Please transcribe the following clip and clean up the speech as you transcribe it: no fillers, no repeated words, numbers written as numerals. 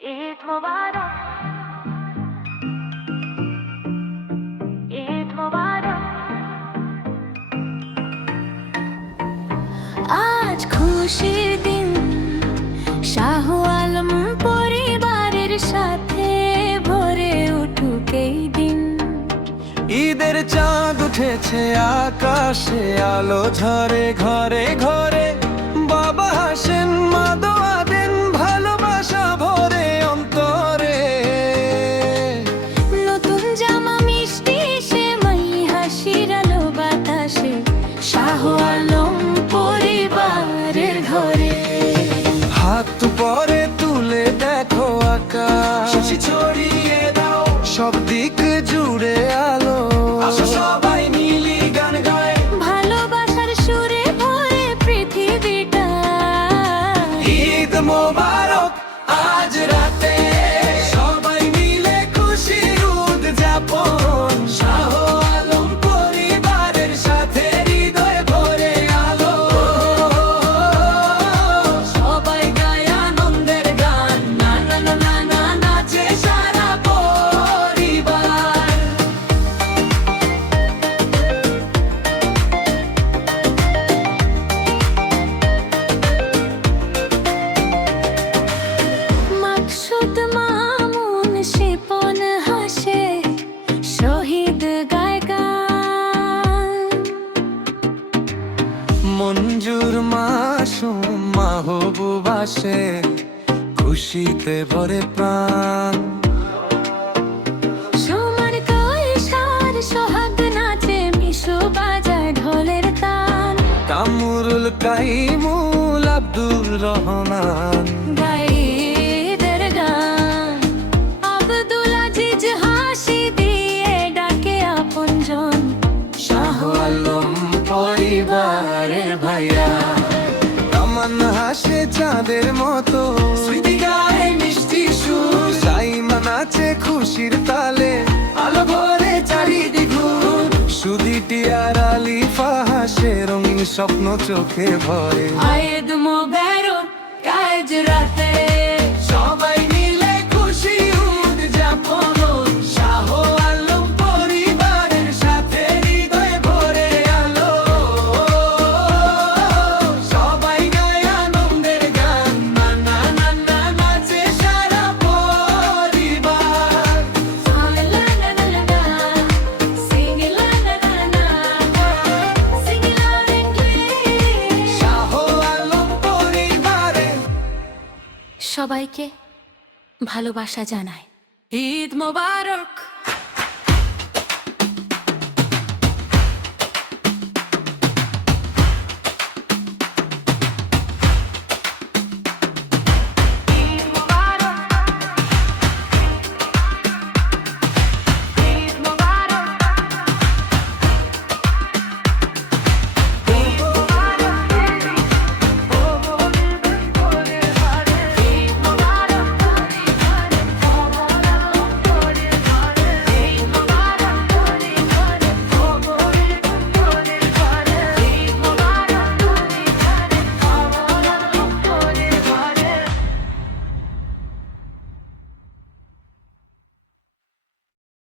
ঈদ মোবারক, ঈদ মোবারক। আজ খুশির দিন, শাহ আলম পরিবারের সাথে ভরে উঠুক এই দিন। ঈদের চাঁদ উঠেছে আকাশে, আলো ঝরে ঘরে ঘরে। বাবা হাসেন, মা দোয়া দেন, ভালোবাসা ভরে অন্তরে। নতুন জামা মিষ্টি সেমাই, হাসির আলো বাতাসে, শাহ আলম পরিবারের ঘরে। হাত পরে তুলে দেখো আকাশ, ছড়িয়ে দাও সব দিক জুড়ে আলো। আসো সবাই মিলি গান গায়, ভালোবাসার সুরে ভরে পৃথিবীটা। ঈদ মোবারক আজ রাতে, সবাই মিলে খুশির উদযাপন। শাহ আলম পরিবারের সাথে হৃদয় ভরে আলো। সবাই গায় আনন্দের গান, না না না না না নাচে সারা পরিবার। মাকসুদ মামুন শিপন হাসে, শহীদ গায় গান। মঞ্জুর মাসুম মাহবুব আসে, খুশিতে ভরে প্রাণ। সুমন কৈশোর সোহাগ নাচে, মিশু বাজায় ঢোলের তান। কামরুল কাইমুল আব্দুর রহমান গায় ঈদের গান। আব্দুল আজিজ হাসি দিয়ে ডাকে আপনজন, শাহ আলম পরিবারের ভাইরা। কামান হাসে চাঁদের মতো, স্মৃতি গায়ে মিষ্টি সুর। সাইমা নাচে খুশির তালে, আলো ভরে চারিদিক। সুদিটি আর আলিফা হাসে, রঙিন স্বপ্ন চোখে ভরে। ঈদ মোবারক আজ রাতে, সবাই মিলে খুশি উদযাপন। শাহ আলম পরিবারের সাথে হৃদয় ভরে আলো। সবাই গায় আনন্দের গান, না না না না নাচে সারা পরিবার। la la la la la, sing it la la la la, sing it loud and clear. Shah Alam পরিবারে সবাইকে ভালোবাসা জানায়। ঈদ মোবারক।